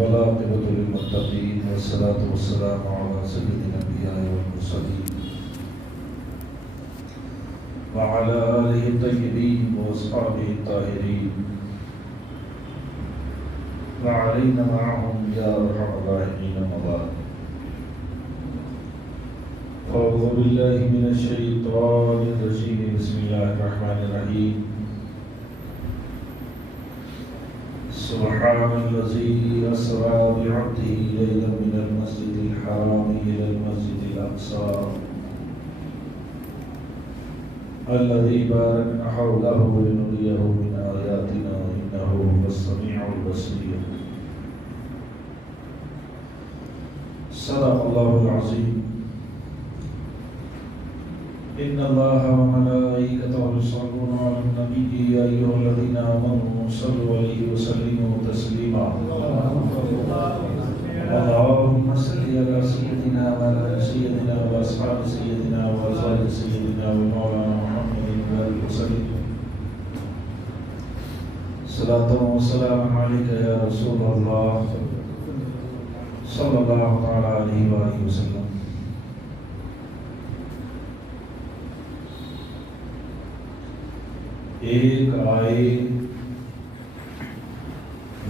والعاقبۃ للمتقین والصلاة والسلام علی سید الانبیاء والمرسلین وعلی آلہ الطیبین واصحابہ الطاہرین وعلینا معهم یا ارحم الراحمین اما بعد اعوذ باللہ من الشیطان الرجیم بسم اللہ الرحمن الرحیم سبحان الذی اسری بعبدہ لیلا من المسجد الحرام الی المسجد الاقصی الذی بارکنا حولہ لنریہ من آیاتنا انہ هو السمیع البصیر صدق اللہ العظیم ان اللہ وملائکتہ یصلون علی النبی یا ایھا الذین آمنوا صلوا علیہ وسلموا تسلیما اللهم صل علی سیدنا وعلی سیدنا واصحاب سیدنا وازواج سیدنا ومولانا محمد وآلہ وسلم صلاۃ و سلام علیک یا رسول اللہ صلی اللہ تعالی علیہ وآلہ وسلم. ایک آئے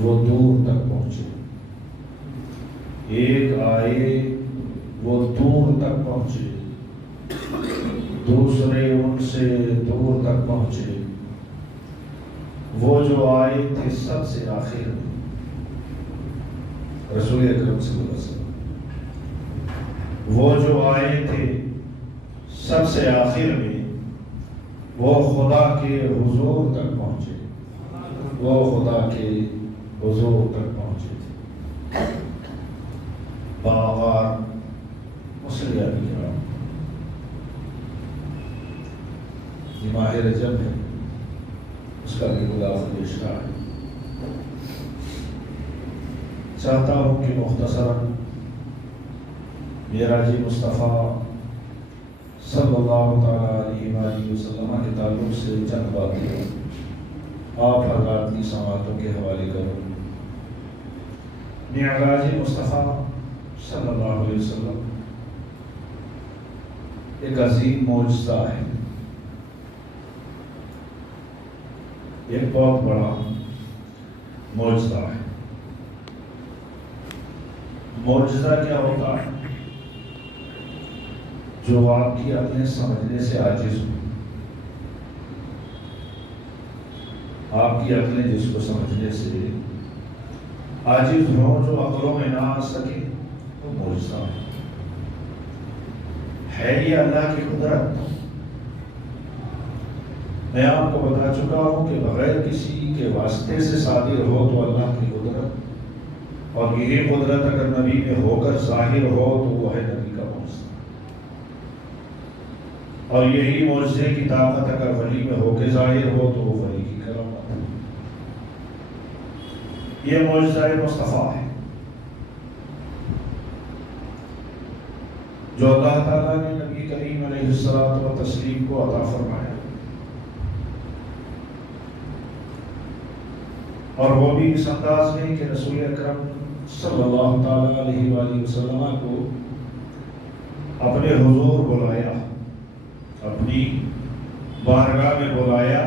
وہ دور تک پہنچے، ایک آئے وہ دور تک پہنچے، دوسرے ان سے دور تک پہنچے. وہ جو آئے تھے سب سے آخر میں رسول اکرم صلی اللہ علیہ وسلم، وہ جو آئے تھے سب سے آخر میں وہ خدا کے حضور تک پہنچے، وہ خدا کے حضور تک پہنچے تھے. باغار مسلیہ کرام، یہ ماہ رجب ہے، اس کا بھی غلاف اشکا ہے. چاہتا ہوں کہ مختصراً معراج مصطفیٰ صلی اللہ تعالیٰ علیہ وآلہ وسلم کے تعلق سے چند باتیں آپ حضرات کی سماعتوں کے حوالے کروں. معراج مصطفیٰ صلی اللہ علیہ وسلم ایک عظیم معجزہ ہے، ایک بہت بڑا معجزہ ہے. معجزہ کیا ہوتا ہے؟ جو آپ کی عقلیں سمجھنے سے عاجز ہو، آپ کی عقلیں جس کو سمجھنے سے عاجز ہوں، جو عقلوں میں نہ آ سکے، وہ معجزہ ہے. یہ اللہ کی قدرت. میں آپ کو بتا چکا ہوں کہ بغیر کسی کے واسطے سے صادر ہو تو اللہ کی قدرت، اور یہی قدرت اگر نبی میں ہو کر ظاہر ہو تو وہ ہے نبی کا معجزہ. اور یہی معجزے کی طاقت اگر ولی میں ہو کے ظاہر ہو تو وہ ولی کی کرامت ہے. یہ معجزہ مصطفیٰ ہے جو اللہ تعالیٰ نے نبی کریم علیہ الصلوۃ والتسلیم کو عطا فرمایا، اور وہ بھی اس انداز میں کہ رسول اکرم صلی اللہ تعالیٰ علیہ وآلہ وسلم کو اپنے حضور بلایا، اپنی بارگاہ میں بلایا،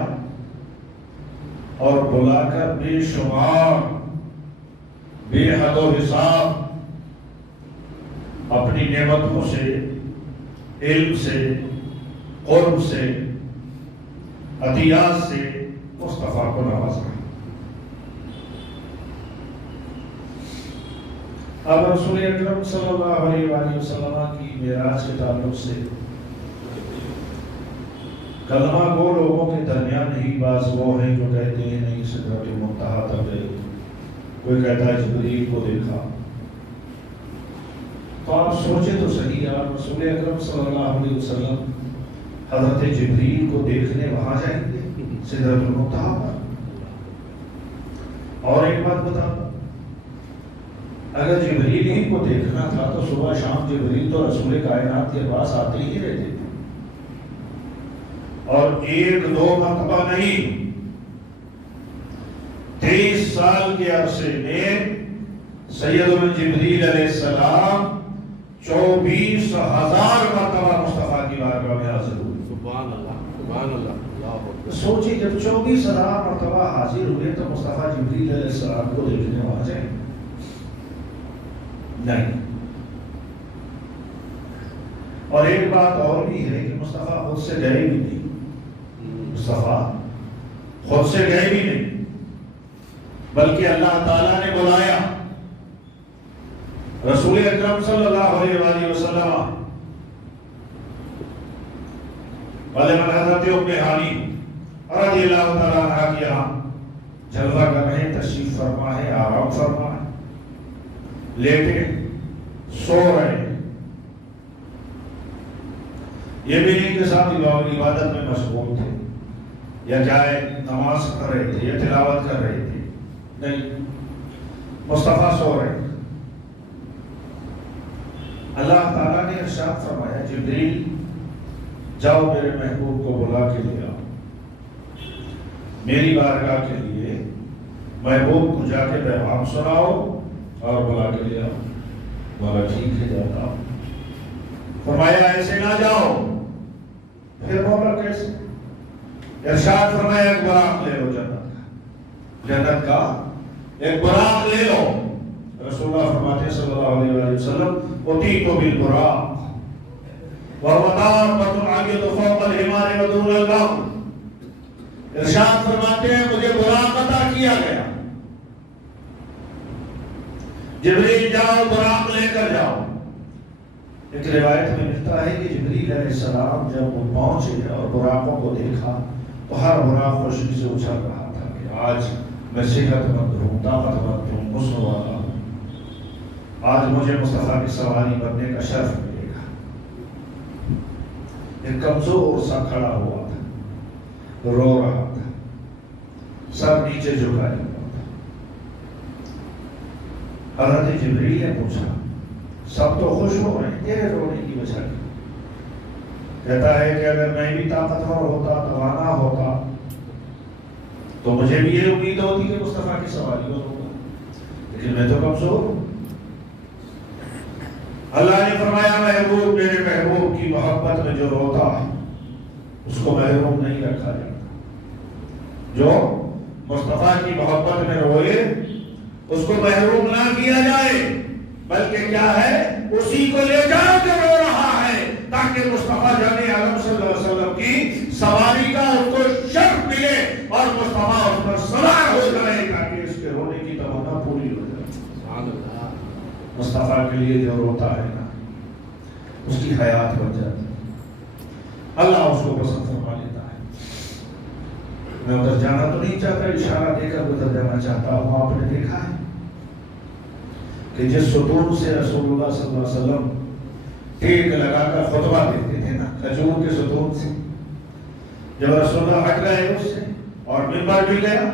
اور بلا کر بے شمار بے حد و حساب اپنی نعمتوں سے، علم سے، قرب سے، عطیات سے مصطفیٰ کو نوازا. اب رسول اکرم صلی اللہ علیہ وآلہ وسلم کی معراج کے تعلق سے کلمہ گو لوگوں کے درمیان ہی بعض وہ ہیں جو کہتے ہیں نہیں سدرۃ المنتہا تک گئے، کوئی کہتا ہے جبریل کو دیکھا. تو آپ سوچیں تو صحیح یار، رسول اکرم صلی اللہ علیہ وسلم حضرت جبریل کو دیکھنے وہاں جائیں گے سدرۃ المنتہا پر؟ اور ایک بات بتا دوں، اگر جبریل ہی کو دیکھنا تھا تو صبح شام جبریل تو رسول کائنات کے پاس آتے ہی رہتے تھے، اور ایک دو مرتبہ نہیں، 23 سال کے عرصے میں سیدنا جبریل علیہ السلام 24,000 مرتبہ مصطفیٰ کی بارگاہ میں حاضر ہوئے. سبحان اللہ سبحان اللہ. سوچیں جب 24,000 مرتبہ حاضر ہوئے تو مصطفیٰ جبریل علیہ السلام کو دیکھنے وہاں جائیں نہیں. اور ایک بات اور بھی ہے کہ مصطفیٰ خود سے گئے بھی نہیں. مصطفیٰ خود سے گئے بھی نہیں بلکہ اللہ تعالیٰ نے بلایا. رسول اکرم صلی اللہ علیہ وآلہ وسلم والے من حضرت ام ہانی رضی اللہ تعالیٰ عنہ کے یہاں جلوہ کر رہے ہیں، تشریف فرما ہے، آرام فرما ہے، لیٹے سو رہے ہیں. یہ بھی نہیں کہ ساتھ عبادت میں مشغول تھے یا جائے نماز کر رہے تھے یا تلاوت کر رہے تھے، نہیں، مصطفیٰ سو رہے تھے. اللہ تعالیٰ نے ارشاد فرمایا جبریل جاؤ میرے محبوب کو بلا کے لے آؤ، میری بارگاہ کے لیے محبوب کو جا کے پیغام سناؤ اور بلا کے لے آؤ. بولا ٹھیک ہے جاتا ہوں. فرمایا ایسے نہ جاؤ. پھر بولا کیسے؟ ارشاد فرمایا ایک براق لے لو جنت کا ایک براق لے لو. رسول اللہ فرماتے صلی اللہ علیہ وسلم اتیت بالبراق وهو دابۃ عاقلۃ فوق الحمار ودون البغل. ارشاد فرماتے ہیں مجھے براق عطا کیا گیا. جبریل جاؤ براق لے کر جاؤ. ایک روایت میں لکھتا ہے کہ جبریل علیہ السلام جب وہ پہنچے اور براقوں کو دیکھا تو ہر براق خوشی سے اچھل رہا تھا کہ آج میں صحت مند ہوں، طاقت مند ہوں، حسن والا ہوں، آج مجھے مصطفیٰ کی سواری بننے کا شرف ملے گا. ایک کمزور سا کھڑا ہوا تھا، رو رہا تھا، سب نیچے جھکائے ہوا تھا. حضرت جبریل نے پوچھا سب تو خوش ہو رہے ہیں، تیرے رونے کی وجہ کیا؟ کہتا ہے کہ اگر میں بھی طاقتور ہوتا، توانا ہوتا تو مجھے بھی یہ امید ہوتی کہ مصطفیٰ کی سواری ہوگا، لیکن میں تو کمزور ہوں. اللہ نے فرمایا محبوب میرے محبوب کی محبت میں جو روتا ہے اس کو محروم نہیں رکھا جاتا. جو مصطفیٰ کی محبت میں روئے اس کو محروم نہ کیا جائے، بلکہ کیا ہے اسی کو لے جا کے رو رہا ہے تاکہ مصطفیٰ جان عالم صلی اللہ علیہ وسلم کی سواری کا اس کو شرف ملے اور مصطفیٰ اس پر سوار ہو جائے تاکہ اس کے رونے کی تمنا پوری ہو جائے. سبحان اللہ. مصطفیٰ کے لیے جو روتا ہے نا اس کی حیات بن جاتی ہے. اللہ اس کو پسند فرما لیتا ہے. میں ادھر جانا تو نہیں چاہتا، اشارہ دے کر ادھر جانا چاہتا ہوں. آپ نے دیکھا ہے کہ جس ستون سے رسول اللہ صلی اللہ علیہ وسلم ٹیک لگا کر خطبہ دیتے تھے نا، کھجور کے ستون سے، جب رسول اللہ ہٹ گئے اس سے اور منبر بھی گیا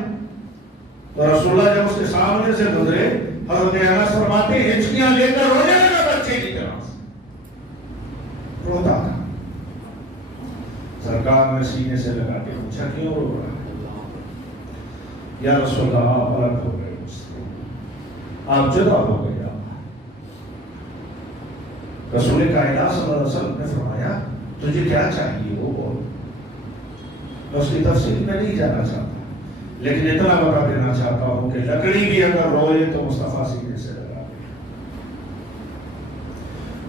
تو رسول اللہ جب اس کے سامنے سے گزرے حضرت انس فرماتے ہیں ہچکیاں لے کر رونے لگا بچے کی طرح سے، روتا تھا. سرکار نے سینے سے لگا کے پوچھا کیوں رو رہا ہے؟ یا رسول اللہ آپ الگ ہو گئے مجھ سے، آپ جدا ہو گئے. رسول کائنات صلی اللہ علیہ وسلم نے فرمایا تجھے کیا چاہیے وہ بول. میں اس کی تفصیل میں نہیں جانا چاہتا، لیکن اتنا بتا دینا چاہتا ہوں کہ لکڑی بھی اگر روئے تو مصطفیٰ سینے سے لگا دے.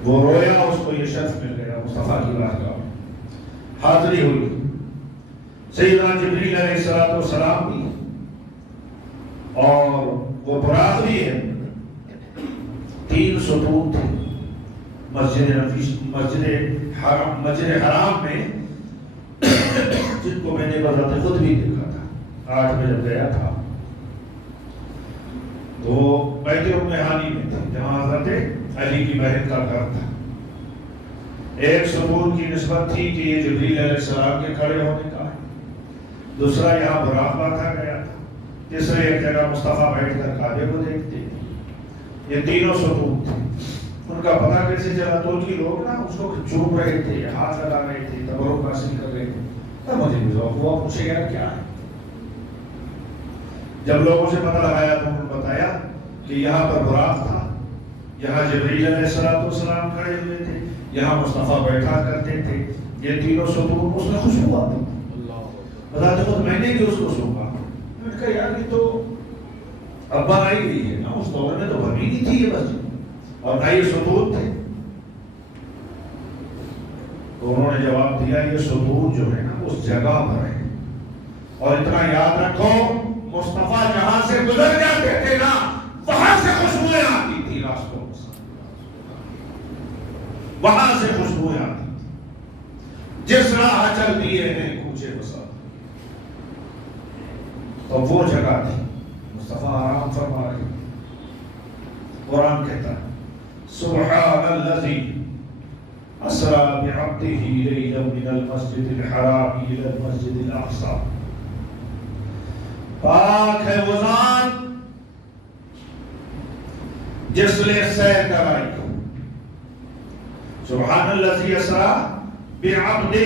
وہ رویا، اس کو یہ شرف مل گیا، مصطفیٰ کی بارگاہ میں حاضری ہوئی. سیدنا جبریل علیہ السلام بھی اور وہ براق بھی ہے. 3 ستون تھے مسجد حرام میں جن کو میں نے بذات خود بھی دیکھا تھا. 8 میں جب گیا تھا تو بیت ام ہانی میں تھے جہاں حضرت علی کی بہن کا گھر تھا. ایک ستون کی نسبت تھی کہ یہ جبریل علیہ السلام کے کھڑے ہونے کا ہے، دوسرا یہاں براق باندھا گیا تھا، تیسرے ایک جگہ مصطفیٰ بیٹھ کر کعبے کو دیکھتے. یہ تینوں ستون تھے. ان کا پتہ کیسے چلا؟ تو کی لوگ نا اس کو چوم رہے تھے، ہاتھ لگا رہے تھے، تبرک حاصل کر رہے تھے. تب مجھے بھی ذوق ہوا، پوچھے گا کیا ہے. جب لوگوں سے پتہ لگایا تو انہوں نے بتایا کہ یہاں پر براق تھا، یہاں جبریل علیہ السلام کھڑے ہوئے تھے، یہاں مصطفیٰ بیٹھا کرتے تھے، یہ تینوں ستون اس میں خوشبو آتی تھی۔ بتاتے خود میں نے بھی اس کو سونگا، میں نے کہا یار یہ تو ابا آئی گئی ہے نا، اس دور میں تو بھمی نہیں تھی یہ مسجد اور نہ یہ ستون تھے۔ تو انہوں نے جواب دیا یہ ستون جو ہے نا اس جگہ پر ہے، اور اتنا یاد رکھو مصطفیٰ جہاں سے گزر جاتے تھے نا وہاں سے خوشبوئیں آتی تھی راستوں میں، وہاں سے خوشبوئیں آتی تھی، جس راہ چل دیے ہیں کوچے بسا، تو وہ جگہ تھی۔ مصطفیٰ آرام فرما رہے، قرآن کہتا ہے سبحان الذی اسری بعبدہ لیلا من المسجد الحرام الی المسجد الاقصی، پاک ہے وہ ذات جس نے سیر کرائی، سبحان الذی اسری بعبدہ،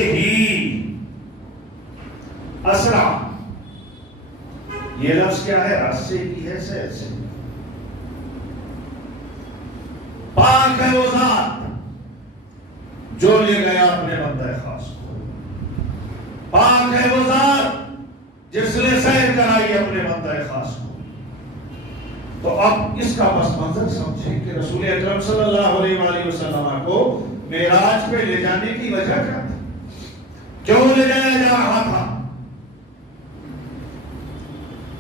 اسرا یہ لفظ کیا ہے؟ راستے کی ہے، سیر سے۔ پاک ہے وہ ذات جو لے گیا اپنے بندہ خاص کو، پاک ہے وہ ذات جس نے سیر کرائی اپنے بندہ خاص کو۔ تو اب اس کا پس منظر سمجھیں کہ رسول اکرم صلی اللہ علیہ وآلہ وسلم کو معراج پہ لے جانے کی وجہ کیا تھی؟ کیوں لے جایا جا رہا تھا؟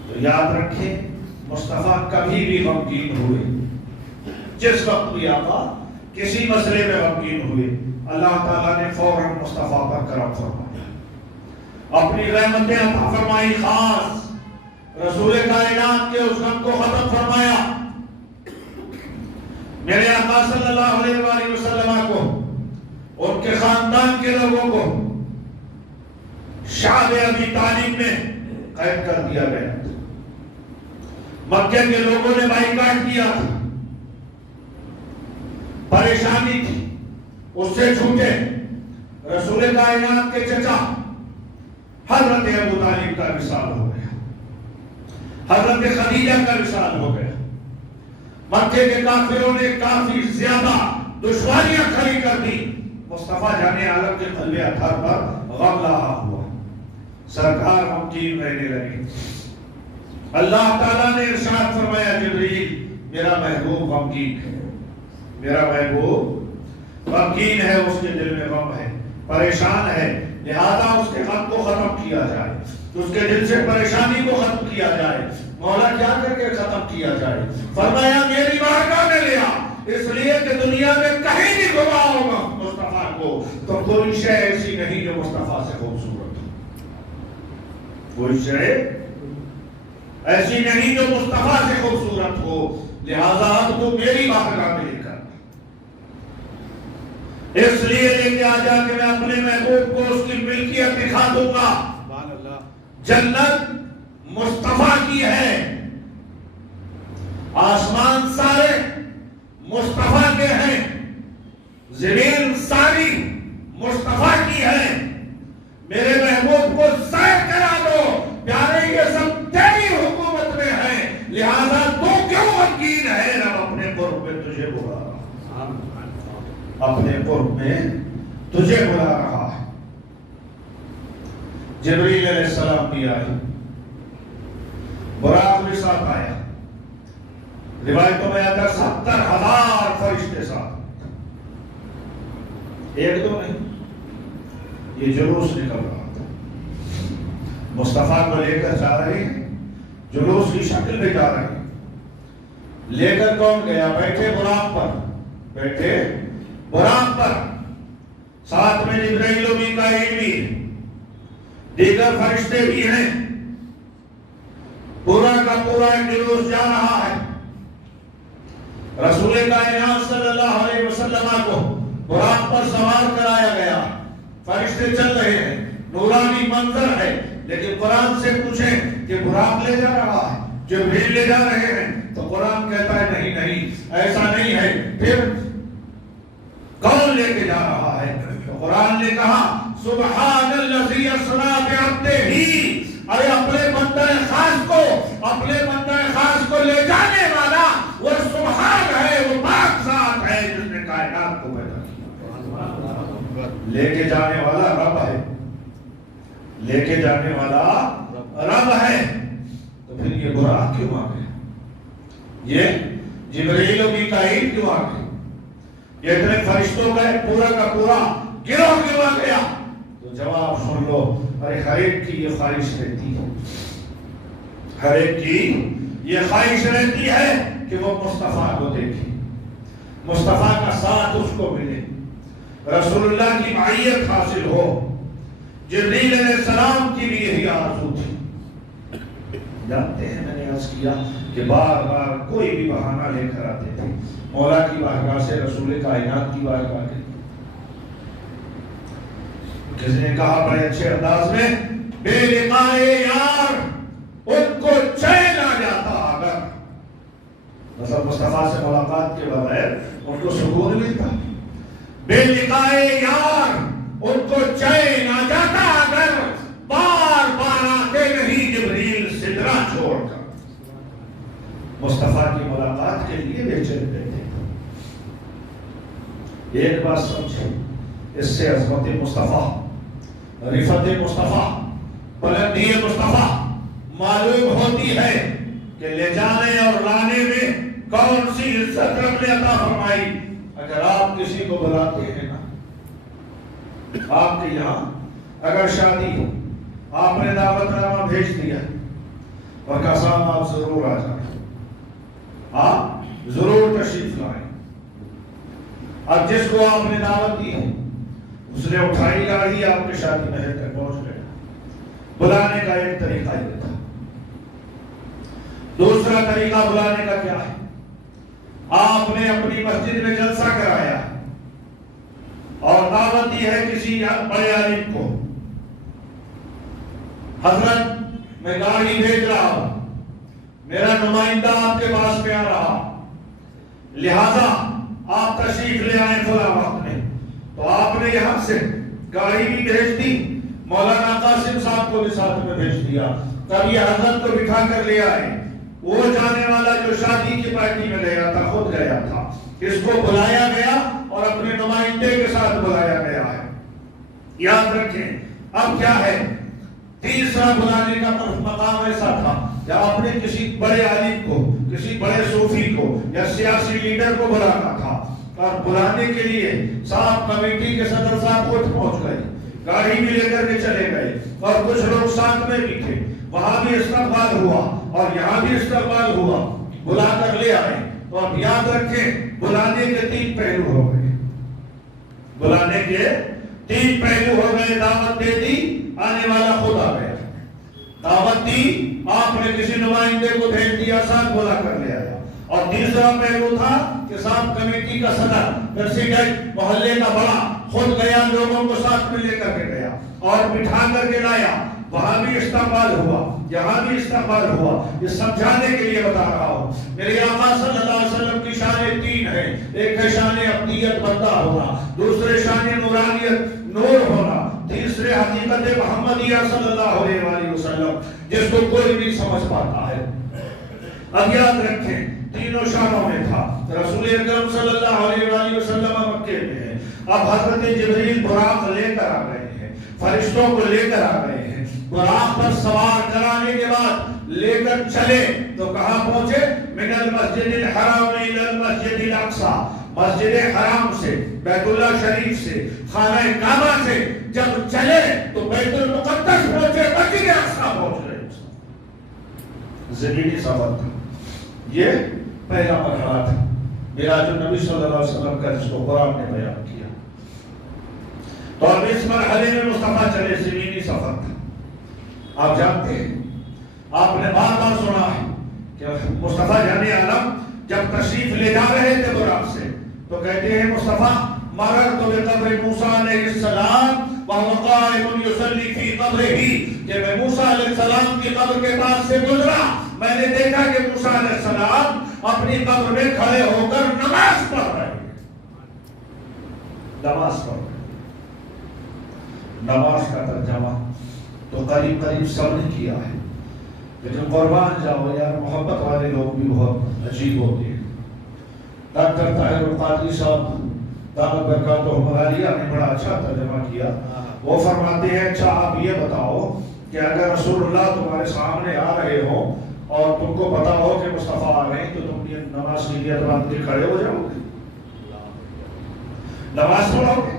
تو یاد رکھیں مصطفیٰ کبھی بھی غمگین ہوئے، جس وقت بھی آقا کسی مسئلے میں غمگین ہوئے، اللہ تعالیٰ نے فوراً مصطفیٰ پر کرم فرمایا، اپنی رحمتیں عطا فرمائی، خاص رسول کائنات کے اس غم کو ختم فرمایا۔ میرے آقا صلی اللہ علیہ وآلہ وسلم کو، ان کے خاندان کے لوگوں کو شعب ابی طالب میں قید کر دیا گیا، مکہ کے لوگوں نے بائیکاٹ کیا تھا، پریشانی تھی، اس سے چھوٹے رسول کائنات کے چچا حضرت ابو طالب کا وصال ہو گیا، حضرت خدیجہ کا وصال ہو گیا، مکے کے کافروں نے کافی زیادہ دشواریاں کھڑی کر دی، مصطفیٰ جانے عالم کے قلب اطہر پر غم لاحق ہوا، سرکار غمگین رہنے لگے۔ اللہ تعالیٰ نے ارشاد فرمایا جبریل میرا محبوب غمگین ہے، میرا محبوب غمگین ہے، اس کے دل میں غم ہے، پریشان ہے، لہذا اس کے غم کو ختم کیا جائے، اس کے دل سے پریشانی کو ختم کیا جائے۔ مولا کیا کر کے ختم کیا جائے؟ فرمایا میری بارگاہ میں لیا، اس لیے کہ دنیا میں کہیں بھی گھماؤ مصطفیٰ کو تو کوئی شے ایسی نہیں جو مصطفیٰ سے خوبصورت ہو، کوئی شے ایسی نہیں جو مصطفیٰ سے خوبصورت ہو، لہذا اب تو میری بارگاہ میں لے کر اس لیے لے کے آ جا کہ میں اپنے محبوب کو اس کی ملکیت دکھا دوں گا۔ جنت مصطفیٰ کی ہے، آسمان سارے مصطفیٰ کے ہیں، زمین ساری مصطفیٰ کی ہے، میرے محبوب کو سیر کرا دو، پیارے یہ سب تیری حکومت میں ہے، لہذا تو کیوں غمگین ہے؟ رب اپنے قرب میں تجھے بلا رہا، اپنے قرب میں تجھے بلا رہا ہے۔ جبریل علیہ السلام بھی آئے، براق بھی ساتھ آیا، روایتوں میں آتا 70,000 فرشتے ساتھ، ایک دو نہیں، یہ جلوس نکل رہا تھا، مصطفیٰ کو لے کر جا رہے ہیں، جلوس کی شکل میں جا رہے ہیں، لے کر کون گیا؟ بیٹھے براق پر، بیٹھے براق پر، ساتھ میں جبرائیل و میکائیل بھی ہیں، دیگر فرشتے بھی ہیں، پورا کا پورا ایک جلوس جا رہا ہے۔ رسول کائنات صلی اللہ علیہ وسلم کو براق پر سوار کرایا گیا، فرشتے چل رہے ہیں، نورانی منظر ہے، لیکن قرآن سے پوچھیں کہ براق لے جا رہا ہے، جبریل لے جا رہے ہیں، تو قرآن کہتا ہے نہیں نہیں ایسا نہیں ہے، پھر کون لے کے جا رہا ہے؟ تو قرآن نے کہا سبحان الذی اسری بعبدہ، ارے اپنے بندہ خاص کو لے جانے والا جانے والا رب ہے، تو پھر یہ براق کیوں آ گئے؟ یہ جبریل و میکائیل کیوں آ گئے؟ یہ اتنے فرشتوں کا پورا گروہ کیوں آ گیا؟ تو جواب سن لو، ارے ہر ایک کی یہ خواہش رہتی ہے، ہر ایک کی یہ خواہش رہتی ہے کہ وہ مصطفیٰ کو دیکھے، مصطفیٰ کا ساتھ اس کو ملے، رسول اللہ کی معیت حاصل ہو۔ جبریل علیہ السلام کی بھی یہی آرزو تھی۔ جانتے ہیں میں نے عرض کیا کہ بار بار کوئی بھی بہانہ لے کر آتے تھے مولا کی بارگاہ سے، رسول کائنات کی بارگاہ کے۔ کسی نے کہا بڑے اچھے انداز میں، بے لقائے یار ان کو چین آ جاتا اگر، مطلب مصطفیٰ سے ملاقات کے بغیر ان کو سکون ملتا، بے لقائے یار ان کو چین آ جاتا اگر، بار بار آتے نہیں جبریل سدرہ چھوڑ کر، مصطفیٰ کی ملاقات کے لیے بے چین رہتے۔ ایک بات سمجھیں، اس سے عظمت مصطفیٰ، رفعت مصطفیٰ، بلندی مصطفیٰ معلوم ہوتی ہے کہ لے جانے اور لانے میں کون سی عزت رب نے عطا فرمائی۔ اگر آپ کسی کو بلاتے ہیں نا، آپ کے یہاں اگر شادی، آپ نے دعوت نامہ بھیج دیا اور کہا صاحب آپ ضرور آ جائیں، آپ ضرور تشریف لائیں، اب جس کو آپ نے دعوت دی ہے اس نے اٹھائی گاڑی آپ کے شادی محل تک پہنچ گئے۔ بلانے کا ایک طریقہ یہ تھا۔ دوسرا طریقہ بلانے کا کیا ہے؟ آپ نے اپنی مسجد میں جلسہ کرایا اور دعوت دی ہے کسی بڑے عالم کو، حضرت میں گاڑی بھیج رہا ہوں، میرا نمائندہ آپ کے پاس میں آ رہا، لہذا آپ تشریف لے آئیں فلاں وقت میں۔ تو آپ نے یہاں سے گاڑی بھی بھیج دی، مولانا قاسم صاحب کو بھی ساتھ میں بھیج دیا، تب یہ حضرت کو بٹھا کر لے آئے۔ وہ جانے والا جو شادی کی پارٹی میں گیا تھا خود گیا تھا، اس کو بلایا گیا اور اپنے نمائندے کے ساتھ بلایا گیا ہے۔ یاد رکھیں، اب کیا ہے؟ تیسرا بلانے کا مقام ایسا تھا کہ آپ نے کسی بڑے عالم کو، کسی بڑے صوفی کو یا سیاسی لیڈر کو بلانا تھا، اور بلانے کے لیے صاحب کمیٹی کے صدر صاحب خود پہنچ گئے، گاڑی بھی لے کر کے چلے گئے اور کچھ لوگ ساتھ میں بھی تھے، وہاں بھی استقبال ہوا اور یہاں بھی استقبال ہوا، بلا کر لے آئے۔ اور یاد رکھیں، بلانے کے 3 پہلو ہو گئے، بلانے کے 3 پہلو ہو گئے۔ دعوت دے دی، آنے والا خود آ گیا، دعوت دی، آپ نے کسی نمائندے کو بھیج دیا، ساتھ بلا کر لے آیا، اور تیسرا پہلو تھا کہ صاحب کمیٹی کا صدر، پریزیڈنٹ، محلے کا بڑا خود گیا، لوگوں کو ساتھ میں لے کر کے گیا اور بٹھا کر کے لایا، وہاں بھی استقبال ہوا، یہاں بھی استقبال ہوا۔ یہ سمجھانے کے لیے بتا رہا ہوں، میرے آقا صلی اللہ علیہ وسلم کی شانیں 3 ہیں، ایک ہے شان عبدیت بندہ ہونا، دوسرے شان نورانیت نور ہونا، تیسرے حقیقت محمدیہ صلی اللہ علیہ وسلم، جس کو کوئی نہیں سمجھ پاتا ہے۔ اب یاد رکھیں، تینوں شانوں میں تھا۔ رسول اکرم صلی اللہ علیہ وسلم مکے میں ہے، اب حضرت جبریل براق لے کر آ گئے ہیں، فرشتوں کو لے کر آ گئے ہیں، براق پر سوار کرانے کے بعد لے کر چلے تو کہاں پہنچے؟ من المسجد الحرام الى المسجد الاقصی، مسجد حرام سے، بیت اللہ شریف سے، خانہ کعبہ سے جب چلے تو بیت المقدس پہنچے، مسجد اقصی پہنچ گئے۔ زمینی سفر تھا، یہ پہلا مرحلہ تھا معراج النبی صلی اللہ علیہ وسلم کا، جس کو قرآن نے بیان کیا۔ تو اب اس مرحلے میں مصطفیٰ چلے، زمینی سفر تھا۔ آپ جانتے ہیں، آپ نے بار بار سنا ہے کہ مصطفیٰ جان عالم جب تشریف لے جا رہے تھے براق سے تو کہتے ہیں مصطفیٰ مررت بقبر موسیٰ علیہ السلام وهو قائم يصلي في قبره، کہ میں موسیٰ علیہ السلام کی قبر کے پاس سے گزرا، میں نے دیکھا کہ موسیٰ علیہ السلام اپنی قبر میں کھڑے ہو کر نماز پڑھ رہے ہیں، نماز پڑھ رہے ہیں۔ نماز کا ترجمہ تو قریب سب نے کیا ہے، لیکن قربان جاؤ یار، محبت والے لوگ بھی بہت عجیب ہوتے ہیں۔ ڈاکٹر طاہر القادری صاحب دامت برکاتہ عالیہ نے بڑا اچھا ترجمہ کیا۔ وہ فرماتے ہیں اچھا آپ یہ بتاؤ کہ اگر رسول اللہ تمہارے سامنے آ رہے ہوں اور تم کو پتا ہو کہ مصطفیٰ آ رہے ہیں تو تم یہ نماز کی نیت باندھ کے کھڑے ہو جاؤ گے، نماز پڑھو گے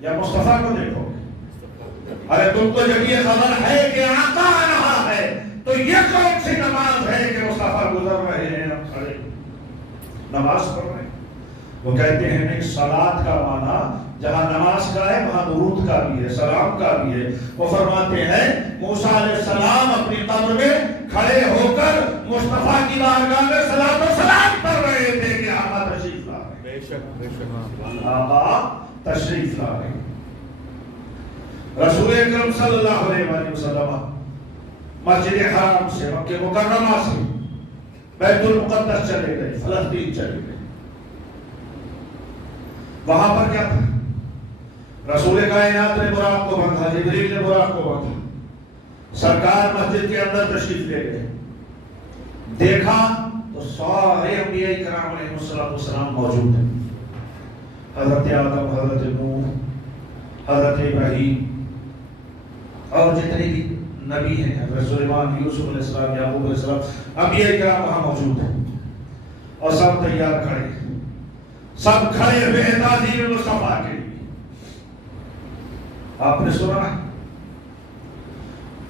یا مصطفیٰ کو دیکھو گے؟ ارے تم کو جب یہ خبر ہے کہ آقا آ رہا ہے تو یہ کون سی نماز ہے کہ مصطفیٰ گزر رہے ہیں ہم کھڑے نماز پڑھ رہے ہیں؟ وہ کہتے ہیں نہیں، صلاۃ کا معنی جہاں نماز کا ہے وہاں درود کا بھی ہے، سلام کا بھی ہے۔ وہ فرماتے ہیں موسیٰ علیہ السلام اپنی قبر میں کھڑے ہو کر مصطفیٰ کی بارگاہ میں صلاۃ و سلام کر رہے تھے کہ آقا تشریف لا رہے ہیں، بے شک بے شک آقا تشریف لا رہے ہیں۔ رسول اکرم صلی اللہ علیہ وآلہ وسلم مسجد حرام سے، مکہ مکرمہ سے بیت المقدس چلے گئے، فلسطین چلے گئے۔ وہاں پر کیا تھا؟ رسول کائنات نے براق کو باندھا، جبریل نے براق کو باندھا، سرکار مسجد کے اندر تشریف لے گئے۔ دیکھا تو سارے انبیاء کرام علیہ السلام موجود ہیں، حضرت آدم، حضرت نوح، حضرت ابراہیم اور جتنے بھی نبی ہیں، حضرت سلیمان، یوسف علیہ السلام، یعقوب علیہ السلام، انبیاء کرام وہاں موجود ہیں اور سب تیار کھڑے ہیں، سب کھڑے ہوئے ہیں تعظیم مصطفیٰ کے لیے۔ آپ نے سنا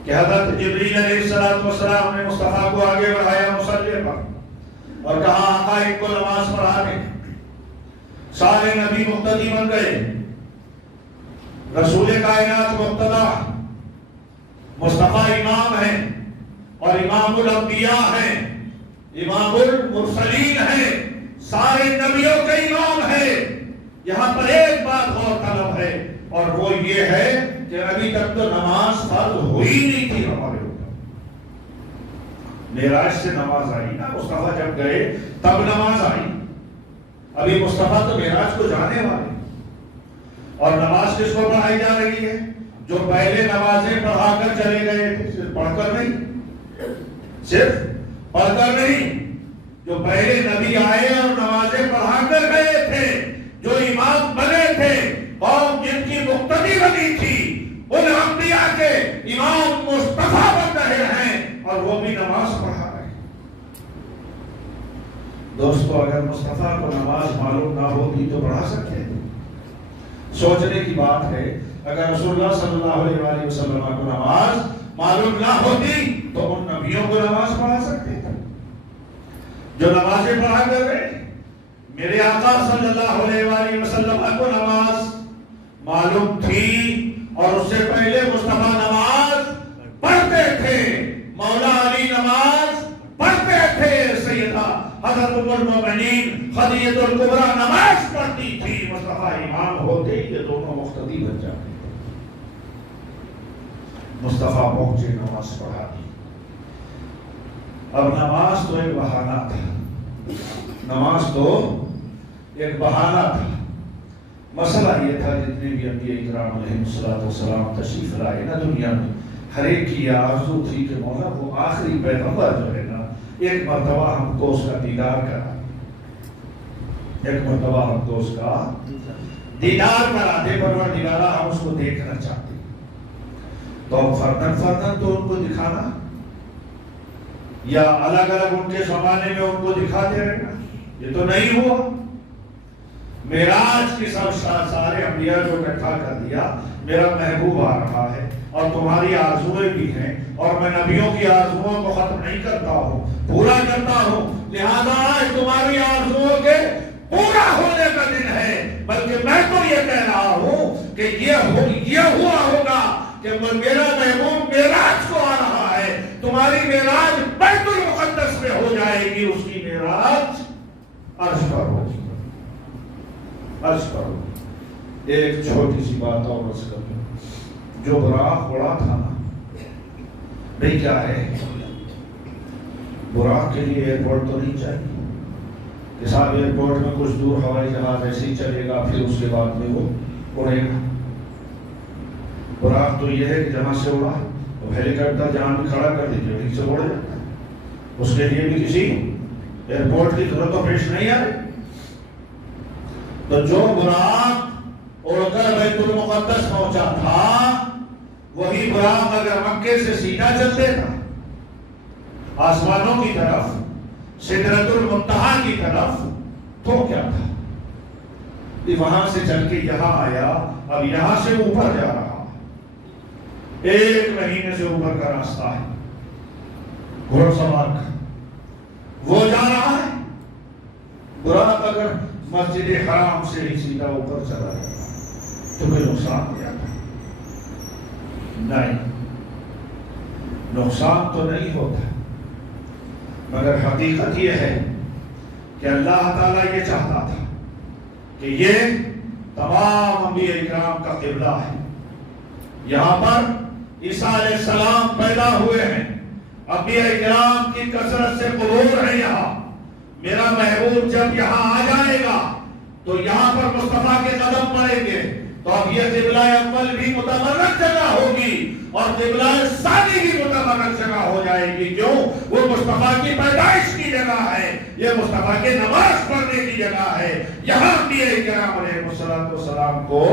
کہ حضرت جبریل علیہ السلام نے مصطفیٰ کو آگے بڑھایا مصلی پر اور کہا آقا ان کو نماز پڑھا دیں۔ سارے نبی مقتدی بن گئے، رسول کائنات مقتدا، مصطفیٰ امام ہیں اور امام الانبیاء ہیں، امام المرسلین ہیں، سارے نبیوں کے امام ہے۔ یہاں پر ایک بات اور طلب ہے اور وہ یہ ہے کہ ابھی تک تو نماز فرض ہوئی نہیں تھی ہمارے اوپر۔ معراج سے نماز آئی نا، مصطفیٰ جب گئے تب نماز آئی، ابھی مصطفیٰ تو معراج کو جانے والے۔ اور نماز کس کو پڑھائی جا رہی ہے؟ جو پہلے نمازیں پڑھا کر چلے گئے تھے، صرف پڑھ کر نہیں، صرف پڑھ کر نہیں، جو پہلے نبی آئے اور نمازیں پڑھا کر گئے تھے، جو امام بنے تھے، قوم جن کی مقتدی بنی تھی، ان انبیاء کے امام مصطفیٰ بن رہے ہیں اور وہ بھی نماز پڑھا رہے ہیں۔ دوستو اگر مصطفیٰ کو نماز معلوم نہ ہوتی تو پڑھا سکتے تھے؟ سوچنے کی بات ہے، اگر رسول اللہ صلی اللہ علیہ وآلہ وسلم کو نماز معلوم نہ ہوتی تو ان نبیوں کو نماز پڑھا سکتے تھے جو نمازیں پڑھا کر گئے۔ میرے آقا صلی اللہ علیہ وآلہ وسلم کو نماز معلوم تھی اور اس سے پہلے مصطفیٰ نماز پڑھتے تھے، مولا علی نماز پڑھتے تھے، سیدہ حضرت ام المؤمنین خدیجہ الکبریٰ نماز پڑھتی تھی، مصطفیٰ امام ہوتے ہی یہ دونوں مقتدی بن جاتے۔ مصطفیٰ پہنچے، نماز پڑھا دی۔ اب نماز تو ایک بہانہ تھا، نماز تو ایک بہانہ تھا۔ مسئلہ یہ تھا جتنے بھی انبیاء اکرام علیہ السلام تشریف لائے نا دنیا میں، ہر ایک کی یہ آرزو تھی کہ مولا وہ آخری پیغمبر جو ہے نا ایک مرتبہ ہم کو اس کا دیدار کرا، ایک مرتبہ ہم کو اس کا دیدار کرا دے، پروردگارا ہم اس کو دیکھنا چاہتے۔ تو فردن فردن تو ان کو دکھانا یا الگ الگ ان کے زمانے میں ان کو دکھاتے رہنا، یہ تو نہیں ہوا۔ معراج کی سب سارے انبیاء کو اکٹھا کر دیا، میرا محبوب آ رہا ہے اور تمہاری آرزویں بھی ہیں اور میں نبیوں کی آرزوؤں کو ختم نہیں کرتا ہوں، پورا کرتا ہوں، لہذا آج تمہاری آرزوؤں کے پورا ہونے کا دن ہے۔ بلکہ میں تو یہ کہہ رہا ہوں کہ یہ ہوا ہوگا کہ میرا محبوب معراج کو آ رہا ہے، تمہاری معراج بیت المقدس میں ہو جائے گی، اس کی معراج عرش پر ہوگی، عرش پر ہوگی۔ ایک چھوٹی سی بات اور عرض کر دوں، جو براق اڑا تھا نا، بھئی کیا ہے، براق کے لیے ایئرپورٹ تو نہیں چاہیے کہ صاحب ایئرپورٹ میں کچھ دور ہوائی جہاز ایسے ہی چلے گا پھر اس کے بعد میں وہ اڑے گا۔ براق تو یہ ہے کہ جہاں سے اڑا تو ہیلی کاپٹر جہاں بھی کھڑا کر دیجیے وہیں سے اڑ جاتا ہے، اس کے لیے بھی کسی ایئرپورٹ کی ضرورت تو پیش نہیں آئی۔ تو جو براق اڑ کر بیت المقدس پہنچا تھا وہی براق اگر مکے سے سیدھا چلتے تھا آسمانوں کی طرف سدرۃ المنتہا کی طرف تو کیا تھا؟ وہاں سے چل کے یہاں آیا، اب یہاں سے اوپر جا رہا، 1 مہینے سے اوپر کا راستہ ہے گھوڑ سوار کا، وہ جا رہا ہے۔ براق اگر مسجد حرام سے ہی سیدھا اوپر چلا جاتا تو کوئی نقصان ہو جاتا؟ نہیں، نقصان تو نہیں ہوتا، مگر حقیقت یہ ہے کہ اللہ تعالیٰ یہ چاہتا تھا کہ یہ تمام انبیاء اکرام کا قبلہ ہے۔ یہاں پر عیسیٰ علیہ السلام پیدا ہوئے ہیں، انبیاء اکرام کی کثرت سے قبور ہے یہاں۔ میرا محبوب جب یہاں آ جائے گا تو یہاں پر مصطفیٰ کے قدم پڑیں گے، تو اب یہ قبلہ اول بھی متبرک جگہ ہوگی اور قبلہ ثانی بھی متبرک جگہ ہو جائے گی۔ کیوں؟ وہ مصطفیٰ کی پیدائش کی جگہ ہے، یہ مصطفیٰ کے نماز پڑھنے کی جگہ ہے۔ یہاں انبیاء کرام علیہ السلام کو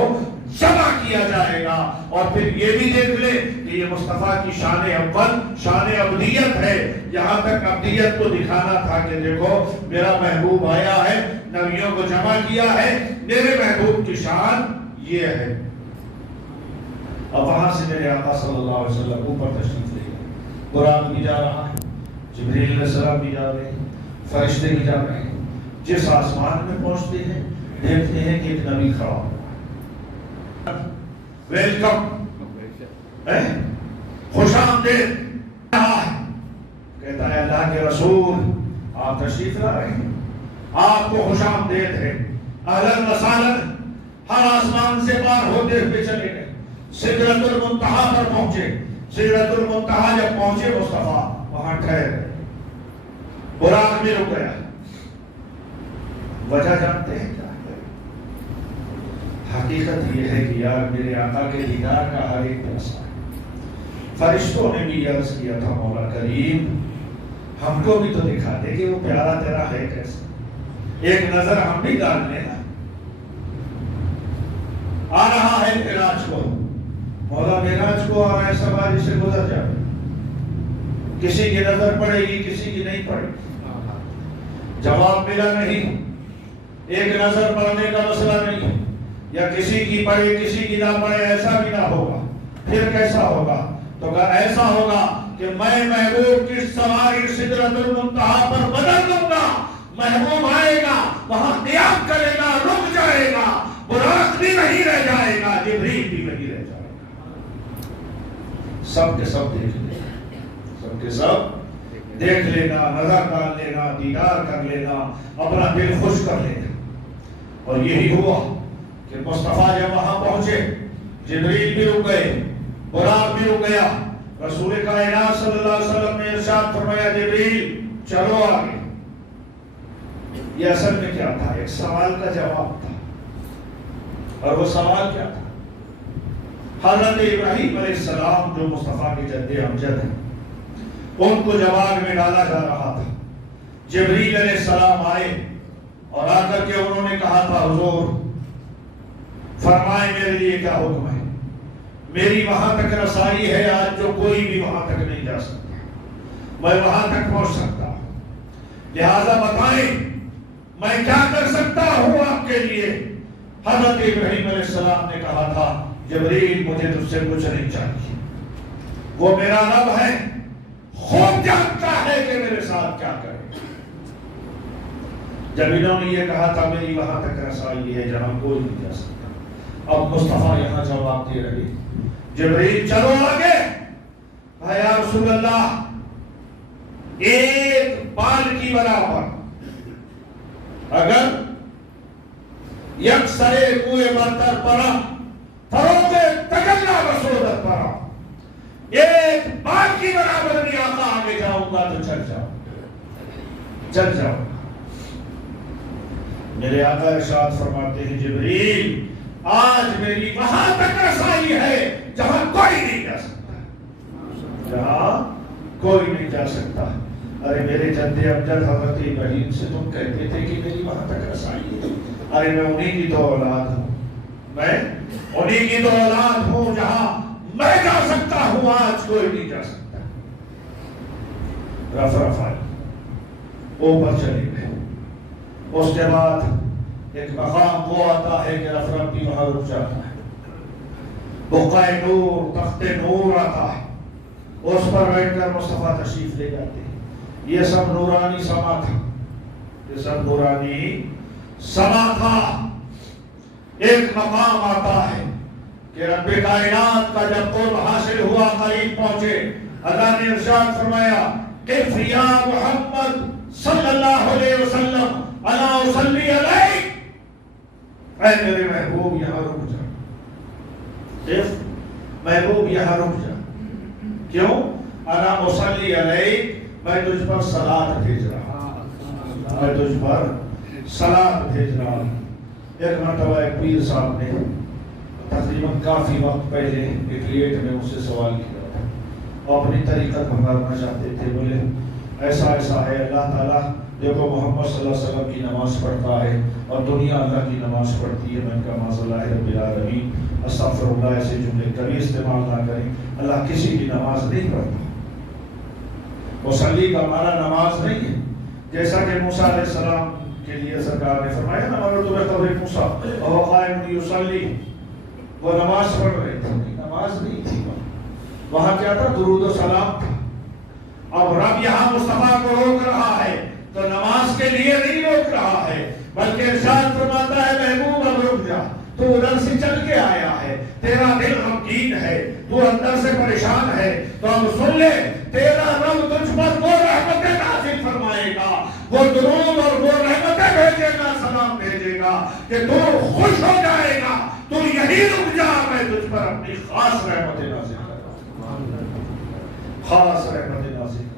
جمع کیا جائے گا۔ اور پھر یہ بھی دیکھ لے کہ یہ مصطفیٰ کی شان اول، شان ابدیت ہے۔ یہاں تک ابدیت کو دکھانا تھا کہ دیکھو میرا محبوب آیا ہے، نبیوں کو جمع کیا ہے، میرے محبوب کی شان یہ ہے۔ اب وہاں سے میرے آقا صلی اللہ علیہ وسلم اوپر تشریف لے گئے، براق بھی جا رہا ہے، جبریل علیہ السلام بھی جا رہے ہیں، فرشتے بھی جا رہے ہیں۔ جس آسمان میں پہنچتے ہیں دیکھتے ہیں کہ ایک نبی کھڑا ہوا، ویلکم، خوش آمدید، کہتا ہے اللہ کے رسول آپ تشریف لا رہے ہیں، آپ کو خوش آمدید ہے، اہلاً و سہلاً۔ ہر آسمان سے پار ہوتے ہوئے چلے گئے، سدرۃ المنتہا پر پہنچے۔ سدرۃ المنتہا جب پہنچے مصطفیٰ وہاں ٹھہر گئے، براق بھی رک گیا۔ وجہ جانتے ہیں کیا؟ حقیقت یہ ہے کہ یار میرے آقا کے دیدار کا ہر ایک پیسہ ہے۔ فرشتوں نے بھی عرض کیا تھا مولا کریم ہم کو بھی تو دکھا دے کہ وہ پیارا تیرا ہے کیسے، ایک نظر ہم بھی ڈال لینا۔ آ رہا ہے معراج کو، مولا معراج کو آ رہا ہے، سواری سے گزر جائے، کسی کی نظر پڑے گی کسی کی نہیں پڑے گی، جواب ملا نہیں۔ ایک نظر پڑنے کا مسئلہ نہیں، یا کسی کی پڑے کسی کی نہ پڑے ایسا بھی نہ ہوگا۔ پھر کیسا ہوگا؟ تو کہا ایسا ہوگا کہ میں محبوب کی سواری سدرۃ المنتہا پر بدل دوں گا، محبوب آئے گا وہاں قیام کرے گا، رک جائے گا، براق بھی نہیں رہ جائے گا، جبریل بھی نہیں رہ جائے گا، سب کے سب دیکھ لینا، سب کے سب دیکھ لینا، نظر ڈال لینا، دیدار کر لینا، اپنا دل خوش کر لینا۔ اور یہی ہوا کہ مصطفیٰ جب وہاں پہنچے جبریل بھی رک گئے، براق بھی رک گیا۔ رسول کائنات صلی اللہ علیہ وسلم نے ارشاد فرمایا جبریل چلو آگے۔ یہ اصل میں کیا تھا؟ ایک سوال کا جواب تھا، اور وہ سوال کیا تھا؟ حضرت ابراہیم علیہ السلام جو مصطفیٰ کے جد امجد ہیں ان کو جواب میں ڈالا جا رہا تھا۔ جبریل علیہ السلام آئے اور آ کر کے انہوں نے کہا تھا حضور فرمائے میرے لیے کیا حکم ہے؟ میری وہاں تک رسائی ہے آج جو کوئی بھی وہاں تک نہیں جا سکتا، میں وہاں تک پہنچ سکتا ہوں، لہذا بتائیں میں کیا کر سکتا ہوں آپ کے لیے؟ حضرت ابراہیم علیہ السلام نے کہا تھا جبریل مجھے تجھ سے کچھ نہیں چاہیے، وہ میرا رب ہے خوب جانتا ہے کہ میرے ساتھ کیا کرے۔ جب انہوں نے یہ کہا تھا میری وہاں تک رسائی ہے جہاں کوئی نہیں جا سکتا، اب مصطفیٰ یہاں جواب دے رہے جبریل چلو آگے۔ یا رسول اللہ ایک بال کی برابر اگر یک سرے کوئے برتر پڑا فروغ تجلا بسودت پڑا، ایک بال کی برابر بھی آقا آگے جاؤں گا تو چل جاؤں، چل جاؤں۔ میرے آقا ارشاد فرماتے ہیں جبریل آج میری وہاں تک رسائی ہے جہاں کوئی نہیں جا سکتا، جہاں کوئی نہیں جا سکتا۔ ارے میرے جد امجد حضرت ابراہیم سے تم کہتے تھے کہ میری وہاں تک رسائی ہے، ارے میں انہی کی تو اولاد ہوں، میں انہی کی تو اولاد ہوں جہاں میں جا سکتا ہوں، آج کوئی نہیں جا سکتا۔ رف آئی، اوپر چلے گئے۔ اس کے بعد ایک مقام وہ آتا ہے کہ رف بھی وہاں رک جاتا ہے، بقعہ نور، تخت نور آتا ہے، اس پر بیٹھ کر مصطفیٰ تشریف لے جاتے ہیں۔ یہ سب نورانی سما تھا، یہ سب نورانی سما تھا۔ ایک مقام آتا ہے کہ رب کائنات کا جب قرب حاصل ہوا، قریب پہنچے، اللہ نے ارشاد فرمایا قف یا محمد صلی اللہ علیہ وسلم انا اصلی علیک، اے میرے محبوب یہاں رک جا، قف محبوب یہاں رک جا، کیوں؟ انا اصلی علیک، میں تجھ پر صلاۃ بھیج رہا ہوں، میں تجھ پر صلاۃ بھیج رہا ہوں۔ ایک مرتبہ ایک پیر صاحب نے تقریباً کافی وقت پہلے ایک لیٹ میں اس سے سوال کیا تھا، وہ اپنی طریقت بھنگارنا چاہتے تھے، بولے ایسا ایسا ہے، اللہ تعالیٰ دیکھو محمد صلی اللہ علیہ وسلم کی نماز پڑھتا ہے اور دنیا اللہ کی نماز پڑھتی ہے۔ میں نے کہا معاذ اللہ رب العالمین، استغفر اللہ، ایسے جملے کبھی استعمال نہ کریں، اللہ کسی کی نماز نہیں پڑھتا۔ مصلی کا معنی نماز نہیں ہے، جیسا کہ موسیٰ علیہ السلام کے لیے سرکار نے فرمایا نا مررت بقبر موسیٰ وهو قائم یصلی، وہ نماز پڑھ رہے تھے، نماز نہیں تھی وہاں کیا تھا؟ درود و سلام تھا۔ اب رب یہاں مصطفیٰ کو روک رہا ہے تو نماز کے لیے نہیں روک رہا ہے، بلکہ ارشاد فرماتا ہے محبوب اب رک جا، تو ادھر سے چل کے آیا ہے، تیرا دل غمگین ہے، تو اندر سے پریشان ہے، تو اب سن لے، تیرا رب تجھ پر وہ رحمتیں نازل فرمائے گا، وہ درود اور وہ رحمتیں بھیجے گا، سلام بھیجے گا کہ تو خوش ہو جائے گا، تو یہی رک جا، میں تجھ پر اپنی خاص رحمتیں نازل کروں، خاص رحمتیں نازل کروں۔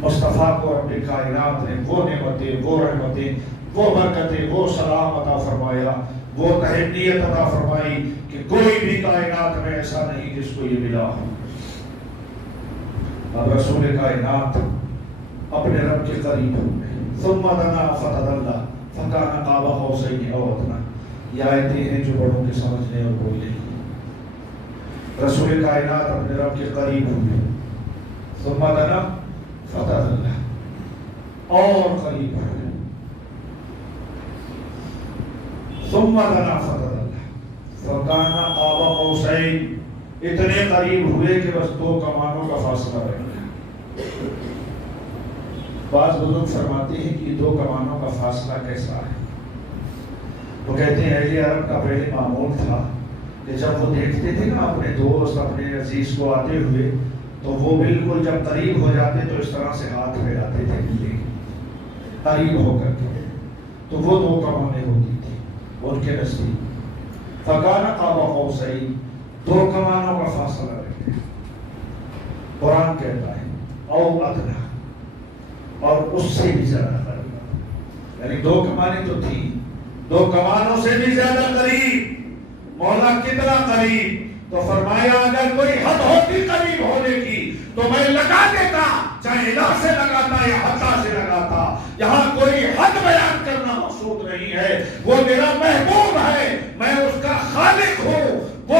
مصطفیٰ کو اپنی کائنات نے وہ نعمتیں، وہ رحمتیں، وہ برکتیں، وہ سلام عطا فرمایا، وہ تہنیت عطا فرمائی کہ کوئی بھی کائنات میں ایسا نہیں جس کو یہ ملا ہو۔ اب رسول کائنات اپنے رب کے قریب ہوئے، ثم دنا فتدلی فکان قاب قوسین او ادنی، یہ آیتیں ہیں جو بڑوں کے سمجھنے اور بولنے کی۔ رسول کائنات اپنے رب کے قریب ہوئے، ثم دنا فتدلی، اور قریب ہوئے، ثم دنا فتدلی فکان قاب قوسین، اتنے قریب ہوئے کہ بس دو کمانوں کا فاصلہ رہ گیا۔ بعض بزرگ فرماتے ہیں کہ دو کمانوں کا فاصلہ کیسا ہے؟ وہ کہتے ہیں اہل عرب کا پہلے معمول تھا کہ جب وہ دیکھتے تھے نا اپنے دوست، اپنے عزیز کو آتے ہوئے، تو وہ بالکل جب قریب ہو جاتے تو اس طرح سے ہاتھ پھیلاتے تھے ملے قریب ہو کر کے، تو وہ دو کمانیں ہوتی تھی ان کے نزدیک۔ فکان قاب قوسین، دو کمانوں کا فاصلہ رہ گیا۔ قرآن کہتا ہے او ادنی، اور اس سے بھی زیادہ قریب، یعنی دو کمانیں تو تھی، دو کمانوں سے بھی زیادہ قریب۔ مولا کتنا قریب؟ تو فرمایا اگر کوئی حد ہوتی قریب ہونے کی تو میں لگا دیتا، چاہے الہ سے لگاتا یا حتا سے لگاتا۔ یہاں کوئی حد بیان کرنا مقصود نہیں ہے، وہ میرا محبوب ہے، میں اس کا خالق ہوں، وہ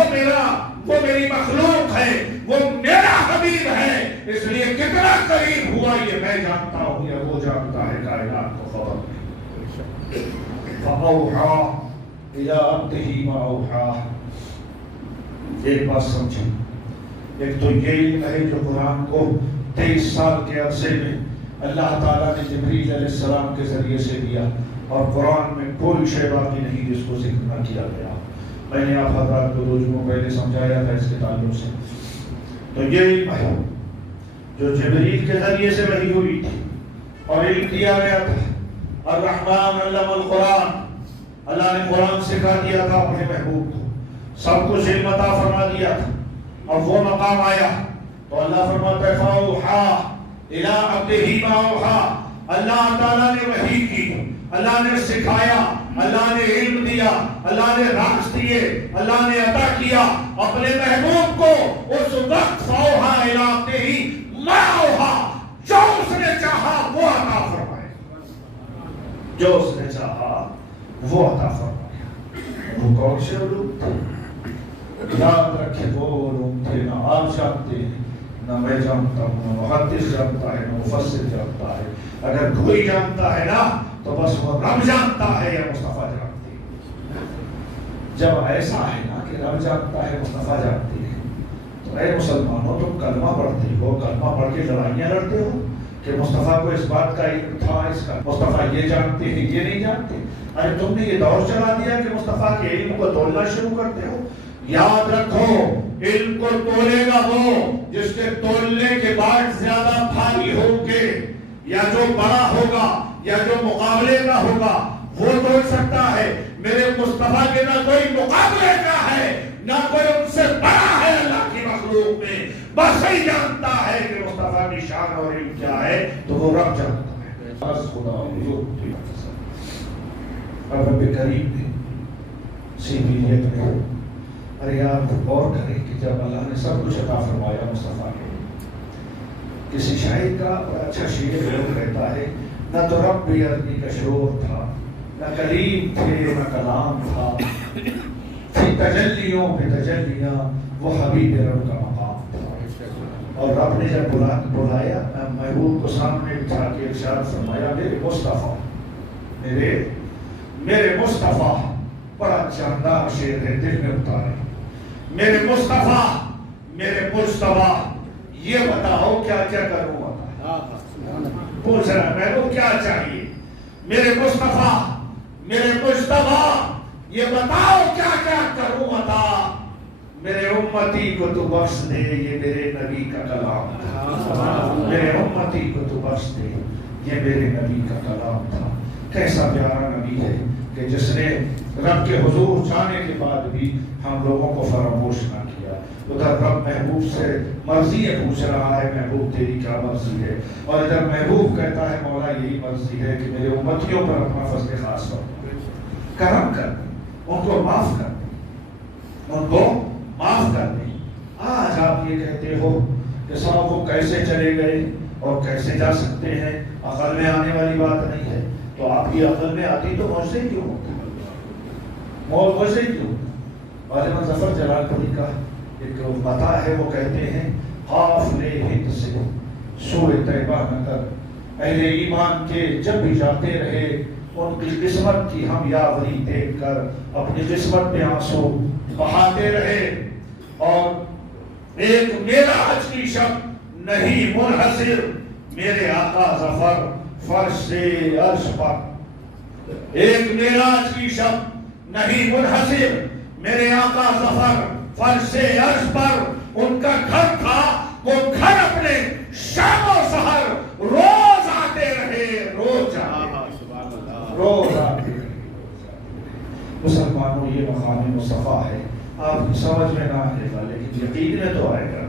میری مخلوق ہے، وہ میرا حبیب ہے، اس لیے کتنا قریب ہوا یہ میں جانتا ہوں یا وہ جانتا ہے، کائنات کو خبر ہے۔ فَأَوْحَى إِلَىٰ عَبْدِهِ مَا أَوْحَىٰ۔ ایک بات سمجھیں، ایک تو یہ علم ہے جو قرآن کو 23 سال کے عرصے میں اللہ تعالیٰ نے جبریل علیہ السلام کے ذریعے سے دیا، اور قرآن میں کوئی شے باقی نہیں جس کو ذکر نہ کیا گیا۔ میں نے آپ حضرات کو 2 جمعوں پہلے سمجھایا تھا اس کے تعلق سے۔ تو یہ علم ہے جو جبریل کے ذریعے سے وحی ہوئی تھی اور علم دیا گیا تھا۔ الرحمن علم القرآن، اللہ نے قرآن سکھا دیا تھا اپنے محبوب کو، سب کچھ علم عطا فرما دیا تھا۔ اور وہ مقام آیا تو اللہ فرماتا ہے فَأَوْحَىٰ إِلَىٰ عَبْدِهِ مَا أَوْحَىٰ، اللہ تعالیٰ نے وحی کی، اللہ نے سکھایا، اللہ نے علم دیا، اللہ نے راز دیے، اللہ نے عطا کیا اپنے محبوب کو اس وقت۔ فَأَوْحَىٰ إِلَىٰ عَبْدِهِ مَا أَوْحَىٰ، جو اس نے چاہا وہ عطا فرمائے، جو اس نے چاہا وہ عطا فرمایا۔ وہ کون سے علوم تھے؟ یاد رکھے وہ علوم تھے نہ آپ جانتے ہیں، نہ میں جانتا ہوں، نہ محدث جانتا ہے، نہ مفسر جانتا ہے۔ اگر کوئی جانتا ہے نا تو بس وہ رب جانتا ہے یا مصطفیٰ جانتے ہیں۔ جب ایسا ہے نا کہ رب جانتا ہے، مصطفیٰ جانتے ہیں، تو اے مسلمانوں تم کلمہ پڑھتے ہو، کلمہ پڑھ کے لڑائیاں لڑتے ہو کہ مصطفیٰ کو اس بات کا علم تھا، اس کا مصطفیٰ یہ جانتے ہیں یہ نہیں جانتے۔ ارے تم نے یہ دور چلا دیا کہ مصطفیٰ کے علم کو تولنا شروع کرتے ہو۔ یاد رکھو علم کو تولے گا وہ جس کے تولنے کے بعد زیادہ بھاری ہو کے، یا جو بڑا ہوگا یا جو مقابلے کا ہوگا وہ تول سکتا ہے۔ میرے مصطفیٰ کے نہ کوئی مقابلے کا ہے نہ کوئی ان سے بڑا ہے اللہ کی مخلوق میں، بس یہی جانتا ہے کہ مصطفیٰ کی شان اور علم کیا ہے تو وہ رب جانتا ہے۔ بس خدا حضور اور رب کریم نے سیبیلیت میں، ارے یاد اور کریں کہ جب اللہ نے سب کچھ عطا فرمایا مصطفیٰ کے، کسی شاعر کا بڑا اچھا شعر ضرور رہتا ہے، نہ تو رب بھی عربی کا شور تھا، نہ کلیم تھے نہ کلام تھا، تھی تجلیوں پہ تجلیاں وہ حبیب رب کا مقام تھا۔ اور رب نے جب بلایا محبوب کو سامنے بٹھا کے ارشاد فرمایا، میرے مصطفیٰ، میرے مصطفیٰ، بڑا جاندار شعر ہے، دل میں اتارے، میرے مصطفیٰ، میرے مجتبیٰ، یہ بتاؤ کیا کیا کروں عطا، پوچھ رہا میں کو کیا چاہیے، میرے مصطفیٰ، میرے مجتبیٰ، یہ بتاؤ کیا کیا کروں عطا، میرے امتی کو تو بخش دے، یہ میرے نبی کا کلام تھا، میرے امتی کو تو بخش دے، یہ میرے نبی کا کلام تھا۔ کیسا پیارا نبی ہے کہ جس نے رب کے حضور جانے کے بعد بھی ہم لوگوں کو فراموش نہ کیا۔ ادھر رب محبوب سے مرضی پوچھ رہا ہے، محبوب تیری کیا مرضی ہے، اور ادھر محبوب کہتا ہے مولا یہی مرضی ہے کہ میرے امتیوں پر اپنا فضل خاص کرم کر، ان کو معاف کر، ان کو معاف کر دیں۔ آج آپ یہ کہتے ہو کہ سب وہ کیسے چلے گئے اور کیسے جا سکتے ہیں، عقل میں آنے والی بات نہیں ہے، تو آپ کی عقل میں آتی تو موجزے کیوں ہوتا، موجزے کیوں؟ غالباً ظفر جلال پوری کا ایک متا ہے، وہ کہتے ہیں قافلے ہند سے سوئے طیبہ نہ کر، اہل ایمان کے جب بھی جاتے رہے ان کی قسمت کی ہم یاوری دیکھ کر اپنی قسمت میں آنسو بہاتے رہے، اور ایک معراج کی شب نہیں منحصر میرے آقا ظفر فرش سے عرش پر، ایک معراج کی شب نہیں منحصر میرے آقا ظفر فرش سے عرش پر، ان کا گھر تھا وہ گھر اپنے شام و سحر روز آتے رہے، روز آتے رہے۔ مسلمانوں یہ مقام مصطفیٰ ہے، آپ کی سمجھ میں نہ آئے گا لیکن یقین میں تو آئے گا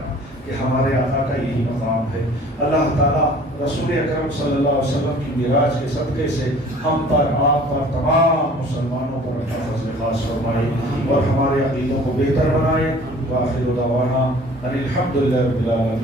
کہ ہمارے آقا کا یہی مقام ہے۔ اللہ تعالیٰ رسول اکرم صلی اللہ علیہ وسلم کی معراج کے صدقے سے ہم پر، آپ پر، تمام مسلمانوں پر اپنا فضل خاص فرمائے اور ہمارے عقیدوں کو بہتر بنائے۔ وآخر دعوانا ان الحمد للہ رب العالمین۔